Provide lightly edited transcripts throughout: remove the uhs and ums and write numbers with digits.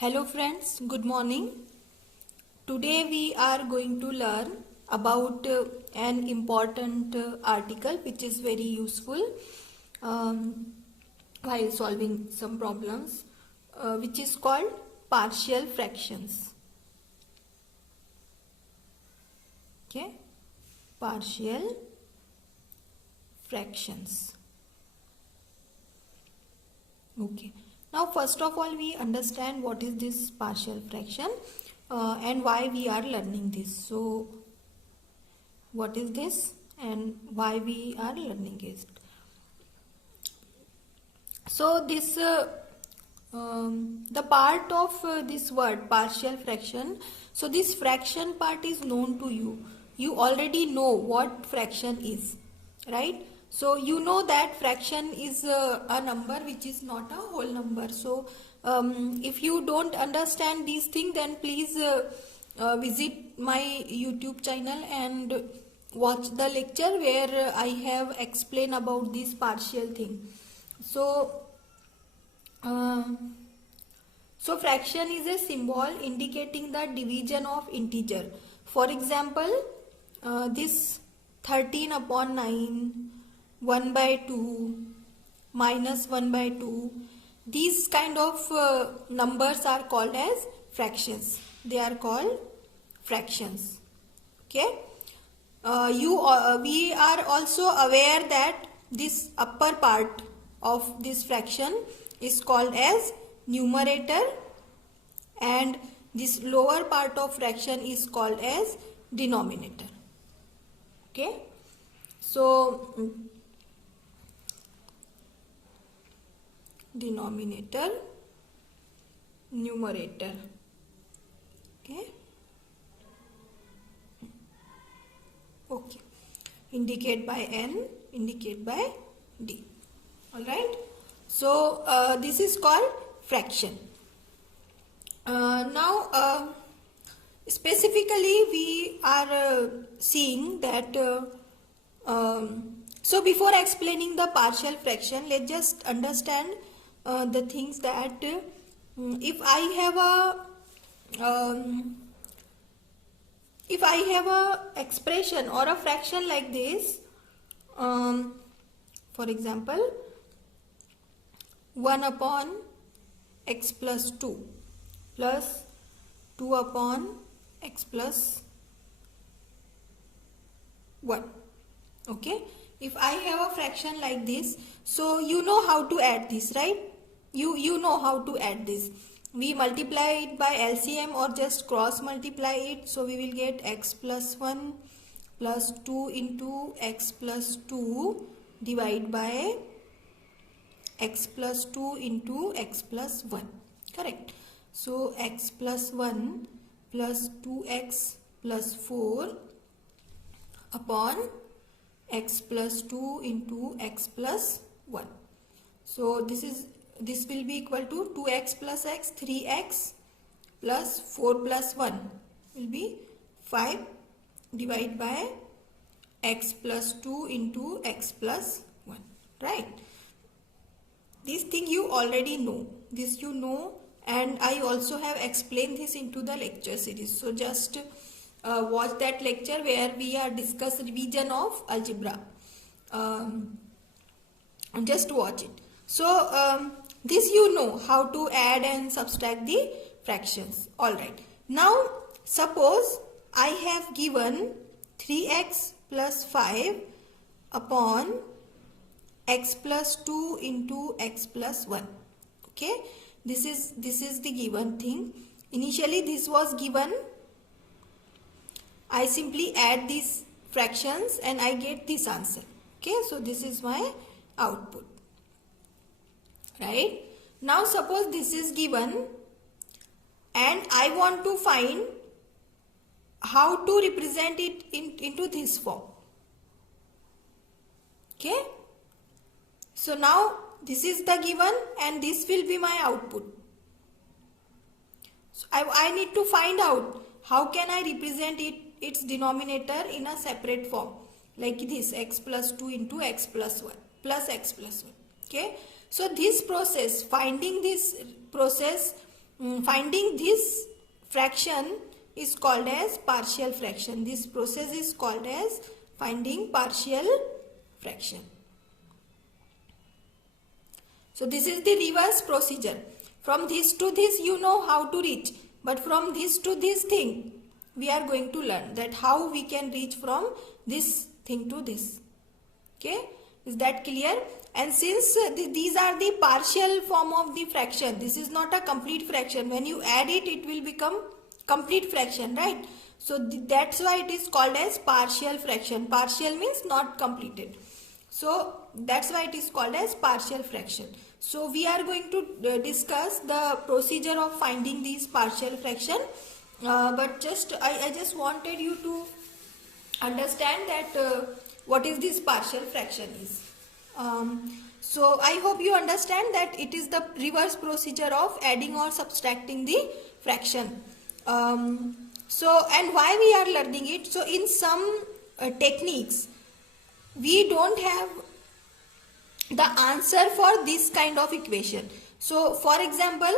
Hello friends, good morning. Today we are going to learn about an important article which is very useful um, while solving some problems, which is called partial fractions. Okay, partial fractions. Okay. Now, first of all, we understand what is this partial fraction and why we are learning this. So, what is this and why we are learning it? So, this the part of this word partial fraction. So, this fraction part is known to you. You already know what fraction is, right? So you know that fraction is a number which is not a whole number. So if you don't understand these things, then please visit my YouTube channel and watch the lecture where I have explained about this partial thing. So so fraction is a symbol indicating the division of integer. For example, this 13 upon 9, 1 by 2, minus 1 by 2, these kind of numbers are called as fractions. They are called fractions. Okay. We are also aware that this upper part of this fraction is called as numerator and this lower part of fraction is called as denominator. Okay. So denominator, numerator. Okay. Okay. Indicate by N, indicate by D. Alright. So this is called fraction. Now specifically we are seeing that so before explaining the partial fraction, let's just understand the things that if I have a expression or a fraction like this, for example 1 upon x plus 2 plus 2 upon x plus 1. Okay, if I have a fraction like this, so you know how to add this, right? You know how to add this. We multiply it by LCM or just cross multiply it. So we will get x plus 1 plus 2 into x plus 2 divided by x plus 2 into x plus 1. Correct. So x plus 1 plus 2x plus 4 upon x plus 2 into x plus 1. So this will be equal to 2x plus x, 3x plus 4 plus 1 will be 5 divided by x plus 2 into x plus 1. Right. This thing you already know. This you know, and I also have explained this into the lecture series. So just watch that lecture where we are discussing revision of algebra. Just watch it. So this you know how to add and subtract the fractions. Alright. Now suppose I have given 3x plus 5 upon x plus 2 into x plus 1. Okay. This is the given thing. Initially this was given. I simply add these fractions and I get this answer. Okay, so this is my output. Right. Now suppose this is given and I want to find how to represent it into this form. Okay. So now this is the given and this will be my output. So I need to find out how can I represent its denominator in a separate form like this, x plus 2 into x plus 1 plus x plus 1. Okay. So this process, finding this process finding this fraction is called as partial fraction. This process is called as finding partial fraction. So this is the reverse procedure. From this to this you know how to reach, but from this to this thing we are going to learn that how we can reach from this thing to this. Okay, is that clear? And since these are the partial form of the fraction, this is not a complete fraction. When you add it, it will become complete fraction, right? So that's why it is called as partial fraction. Partial means not completed. So that's why it is called as partial fraction. So we are going to discuss the procedure of finding these partial fraction. But I just wanted you to understand that what is this partial fraction is. So I hope you understand that it is the reverse procedure of adding or subtracting the fraction. So and why we are learning it? So in some techniques we don't have the answer for this kind of equation. So for example,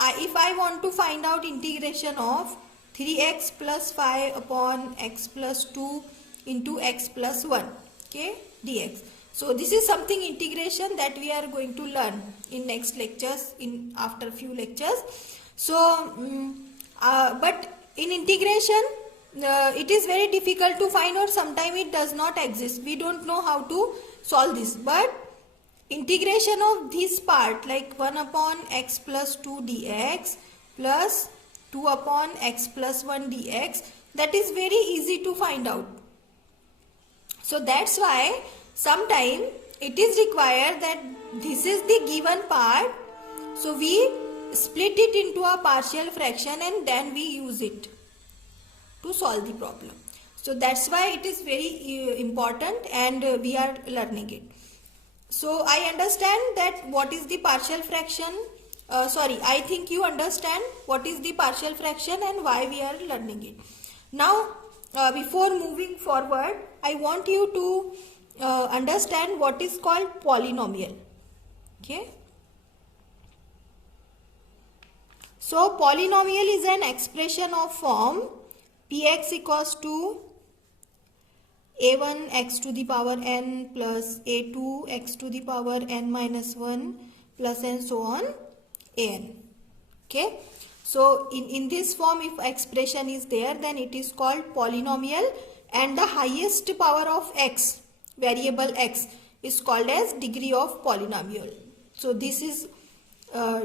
if I want to find out integration of 3x plus 5 upon x plus 2 into x plus 1, okay, dx. So this is something integration that we are going to learn in next lectures, in after few lectures. So but in integration it is very difficult to find, or sometimes it does not exist. We don't know how to solve this, but integration of this part like 1 upon x plus 2 dx plus 2 upon x plus 1 dx, that is very easy to find out. So that's why sometimes it is required that this is the given part, so we split it into a partial fraction and then we use it to solve the problem. So that's why it is very important and we are learning it. So I understand that what is the partial fraction. I think you understand what is the partial fraction and why we are learning it. Now before moving forward, I want you to understand what is called polynomial. Okay. So polynomial is an expression of form px equals to a1 x to the power n plus a2 x to the power n minus 1 plus and so on an. Okay. So in this form, if expression is there, then it is called polynomial, and the highest power of x, variable x, is called as degree of polynomial. So this is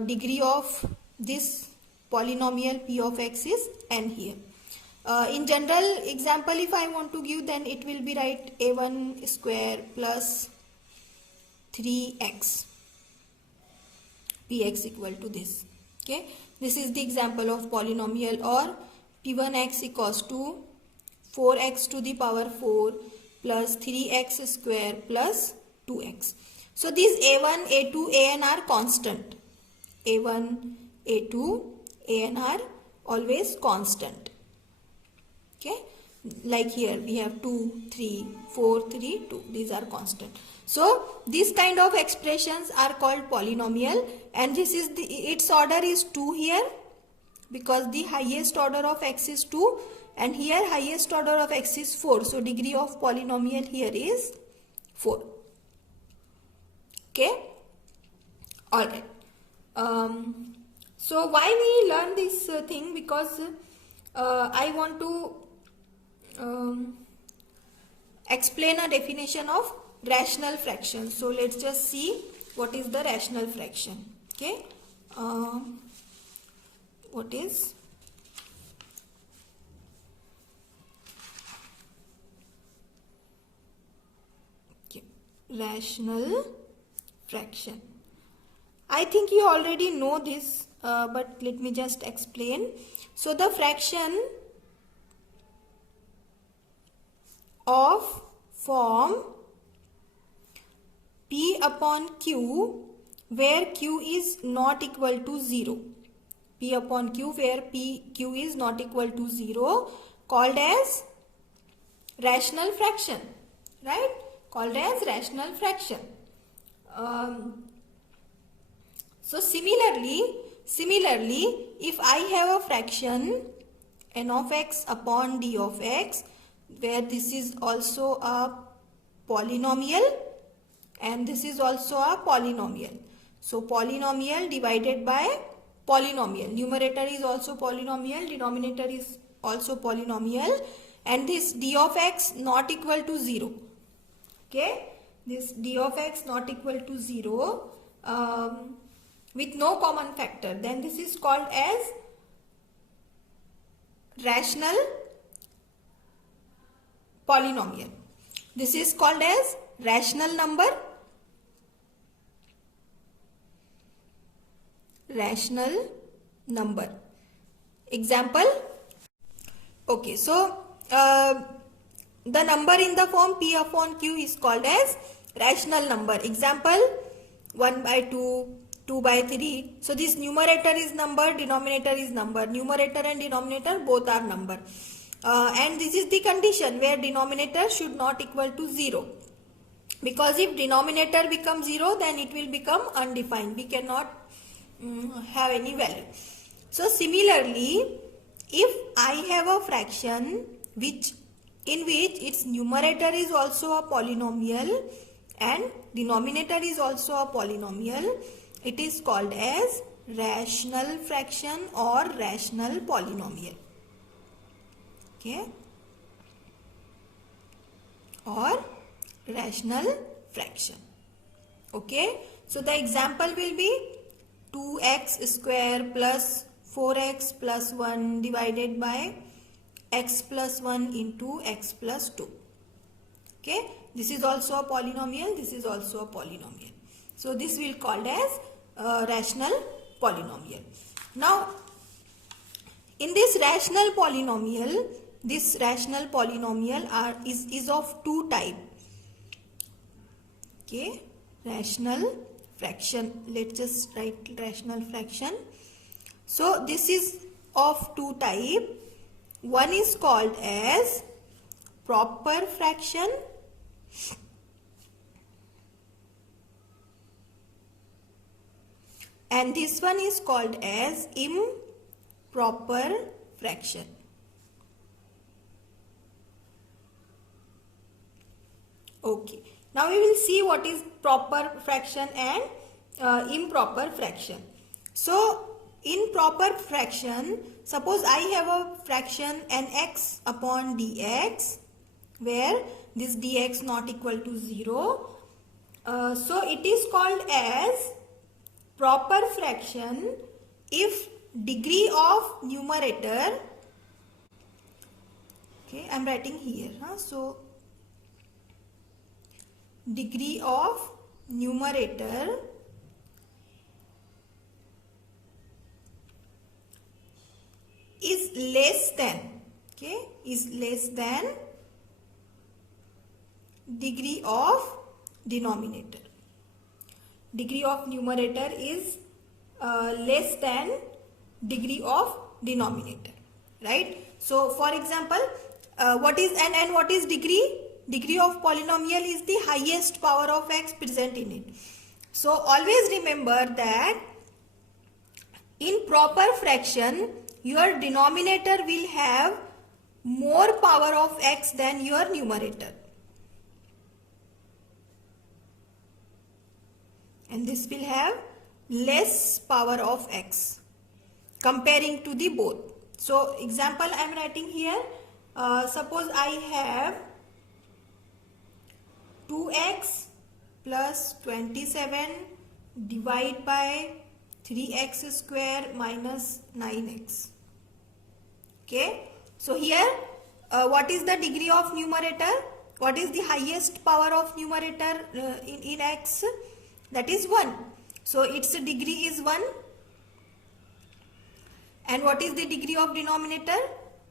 degree of this polynomial p of x is n here. In general example, if I want to give, then it will be right a1 square plus 3x px equal to this. Okay, this is the example of polynomial. Or p1x equals to 4x to the power 4 plus 3x square plus 2x. So these a1, a2, an are constant. a1, a2, an are always constant. Okay, like here we have 2, 3, 4, 3, 2. These are constant. So these kind of expressions are called polynomial, and this is its order is 2 here, because the highest order of x is 2 and here highest order of x is 4. So degree of polynomial here is 4. Okay, alright. So why we learn this thing? Because I want to explain a definition of rational fraction. So let's just see what is the rational fraction. Okay, what is rational fraction? I think you already know this, but let me just explain. So the fraction of form p upon q where q is not equal to 0, p upon q where q is not equal to 0, called as rational fraction, right? Called as rational fraction. So similarly, Similarly, if I have a fraction n of x upon d of x, where this is also a polynomial and this is also a polynomial. So polynomial divided by polynomial. Numerator is also polynomial, denominator is also polynomial, and this d of x not equal to 0. Okay, this d of x not equal to 0 with no common factor, then this is called as rational polynomial. This is called as rational number. Rational number. Example. Okay, so the number in the form p upon q is called as rational number. Example, 1 by 2, 2 by 3. So this numerator is number, denominator is number. Numerator and denominator both are number. And this is the condition where denominator should not equal to 0. Because if denominator becomes 0, then it will become undefined. We cannot have any value. So similarly, if I have a fraction in which its numerator is also a polynomial and denominator is also a polynomial, it is called as rational fraction or rational polynomial. Okay, or rational fraction. Okay, so the example will be 2x square plus 4x plus 1 divided by x plus 1 into x plus 2. Okay, this is also a polynomial, this is also a polynomial. So this will be called as rational polynomial. Now in this rational polynomial is of two types. Okay, rational fraction. Let's just write rational fraction. So this is of two types. One is called as proper fraction and this one is called as improper fraction. Okay, now we will see what is proper fraction and improper fraction. So in proper fraction, suppose I have a fraction nx upon dx where this dx not equal to 0. So it is called as proper fraction if degree of numerator, okay, I am writing here, so degree of numerator is less than, okay, is less than degree of denominator. Degree of numerator is less than degree of denominator, right? So for example, what is n and what is degree? Degree of polynomial is the highest power of x present in it. So always remember that in proper fraction your denominator will have more power of x than your numerator. And this will have less power of x comparing to the both. So example I am writing here, suppose I have 2x plus 27 divided by 3x square minus 9x. Okay, so here what is the degree of numerator? What is the highest power of numerator in x? That is 1. So its degree is 1. And what is the degree of denominator?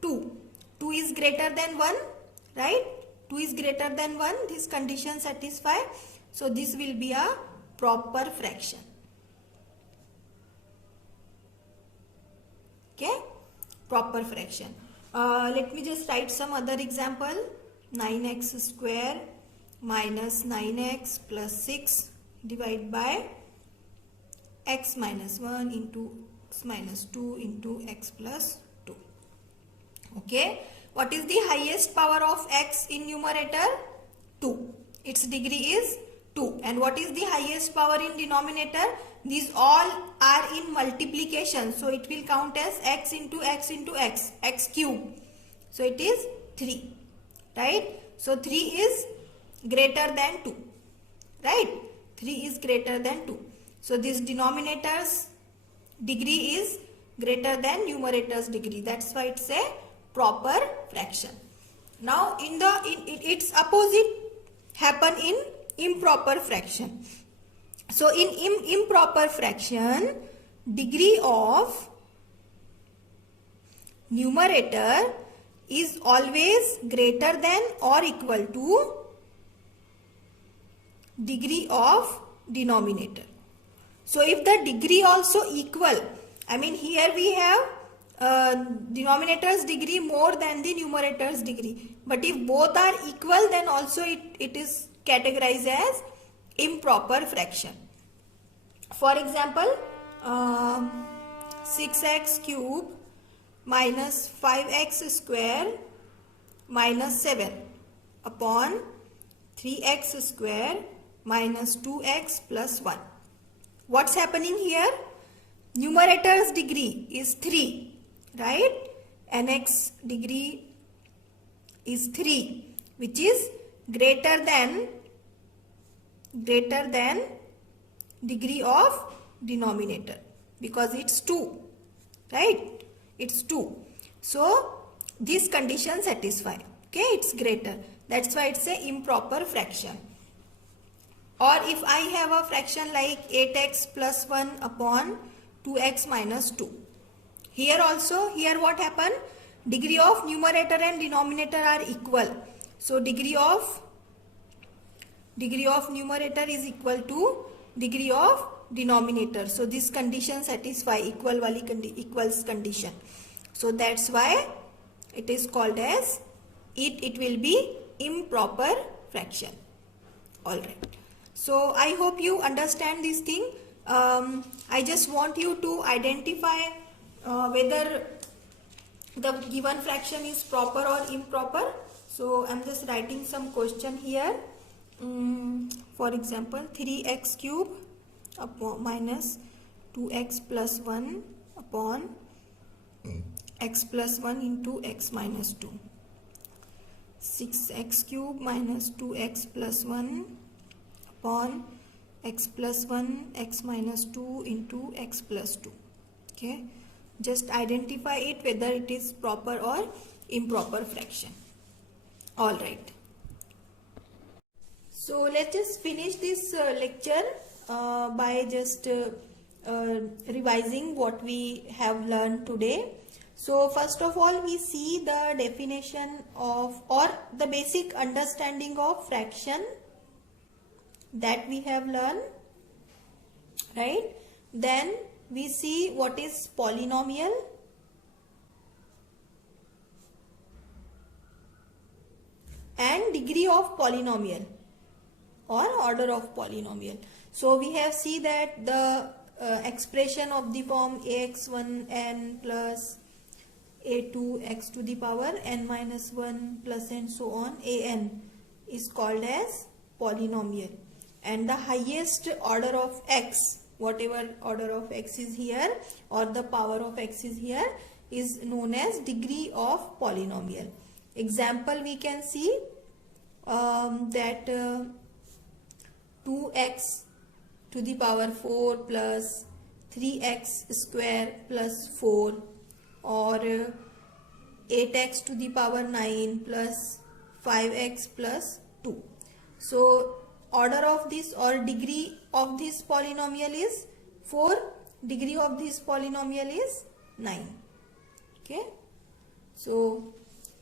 2. 2 is greater than 1, right? 2 is greater than 1. This condition satisfy. So this will be a proper fraction. Okay, proper fraction. Let me just write some other example. 9x square minus 9x plus 6 divided by x minus 1 into x minus 2 into x plus 2. Okay. What is the highest power of x in numerator? 2. Its degree is 2. And what is the highest power in denominator? These all are in multiplication. So it will count as x into x into x, x cube. So it is 3. Right? So 3 is greater than 2. Right? 3 is greater than 2. So this denominator's degree is greater than numerator's degree. That's why it's a proper fraction. Now its opposite happen in improper fraction. So in improper fraction, degree of numerator is always greater than or equal to degree of denominator. So if the degree also equal, I mean here we have denominator's degree more than the numerator's degree. But if both are equal, then also it is categorized as improper fraction. For example, 6x cube minus 5x square minus 7 upon 3x square minus 2x plus 1. What's happening here? Numerator's degree is 3, right? And x degree is 3, which is greater than degree of denominator, because it's 2, right? It's 2. So this condition satisfy. Okay, it's greater. That's why it's a improper fraction. Or if I have a fraction like 8x plus 1 upon 2x minus 2. Here also, here what happened? Degree of numerator and denominator are equal. So degree of numerator is equal to degree of denominator. So this condition satisfy equals condition. So that's why it is called as it will be improper fraction. Alright. So I hope you understand this thing. I just want you to identify whether the given fraction is proper or improper. So I'm just writing some question here. For example, 3x cube upon minus 2x plus 1 upon x plus 1 into x minus 2. 6x cube minus 2x plus 1 upon x plus 1 x minus 2 into x plus 2. Okay, just identify it whether it is proper or improper fraction. All right. So let's just finish this lecture by just revising what we have learned today. So first of all, we see the definition of or the basic understanding of fraction that we have learned, right? Then we see what is polynomial, and degree of polynomial or order of polynomial. So we have seen that the expression of the form ax1n plus a2x to the power n minus 1 plus and so on an is called as polynomial. And the highest order of x, whatever order of x is here or the power of x is here, is known as degree of polynomial. Example, we can see that 2x to the power 4 plus 3x square plus 4, or 8x to the power 9 plus 5x plus 2. So order of this or degree of this polynomial is 4, degree of this polynomial is 9. Okay, so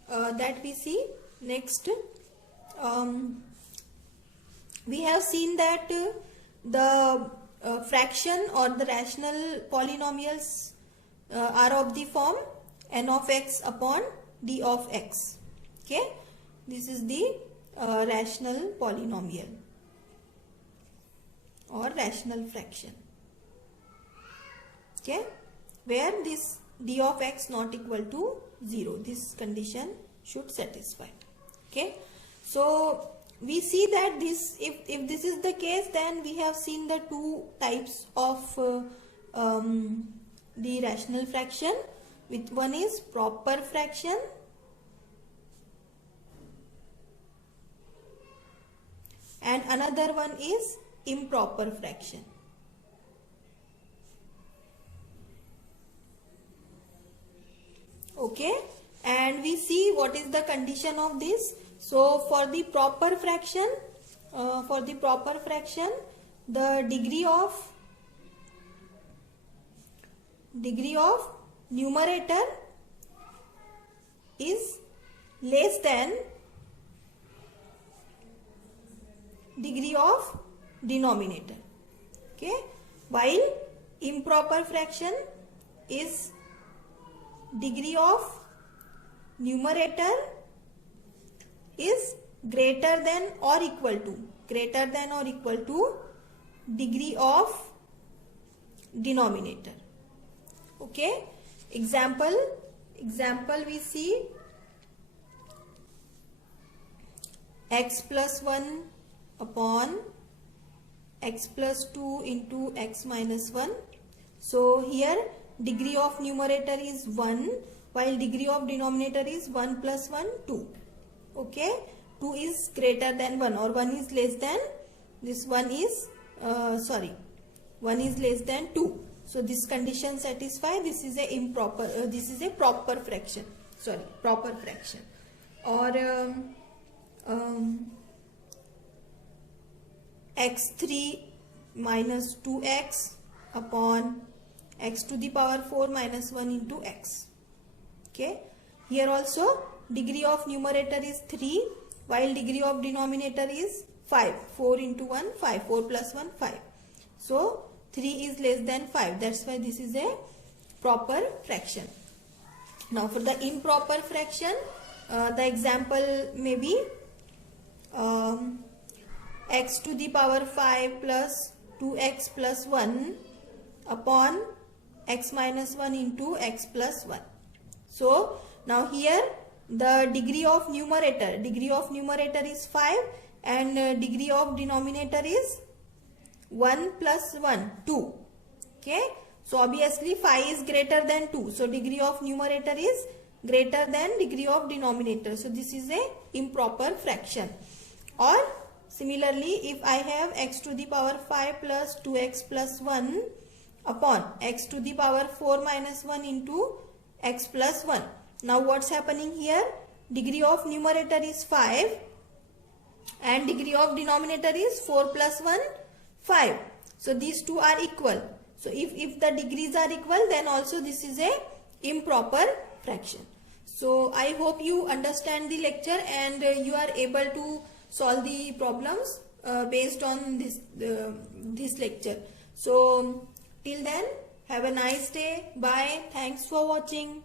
that we see. Next, we have seen that the fraction or the rational polynomials are of the form n of x upon d of x. Okay, this is the rational polynomial or rational fraction. Okay, where this d of x not equal to 0. This condition should satisfy. Okay, so we see that this, if this is the case, then we have seen the two types of the rational fraction, which one is proper fraction and another one is improper fraction. Okay, and we see what is the condition of this. So for the proper fraction, the degree of numerator is less than degree of denominator. Okay, while improper fraction is degree of numerator is greater than or equal to degree of denominator. Okay, example we see x plus 1 upon x plus 2 into x minus 1. So here degree of numerator is 1 while degree of denominator is 1 plus 1 2. Okay, 2 is greater than 1 or 1 is less than, this 1 is 1 is less than 2. So this condition satisfy. This is a improper, this is a proper fraction, proper fraction. Or x3 minus 2x upon x to the power 4 minus 1 into x. Okay, here also degree of numerator is 3 while degree of denominator is 5. 4 into 1 5, 4 plus 1 5. So 3 is less than 5. That's why this is a proper fraction. Now for the improper fraction, the example may be x to the power 5 plus 2x plus 1 upon x minus 1 into x plus 1. So now here the degree of numerator is 5 and degree of denominator is 1 plus 1 2. Okay, so obviously 5 is greater than 2, so degree of numerator is greater than degree of denominator. So this is a improper fraction. Or similarly, if I have x to the power 5 plus 2x plus 1 upon x to the power 4 minus 1 into x plus 1. Now what's happening here? Degree of numerator is 5 and degree of denominator is 4 plus 1 5. So these two are equal. So if the degrees are equal, then also this is a improper fraction. So I hope you understand the lecture and you are able to solve the problems based on this lecture. So till then, have a nice day. Bye. Thanks for watching.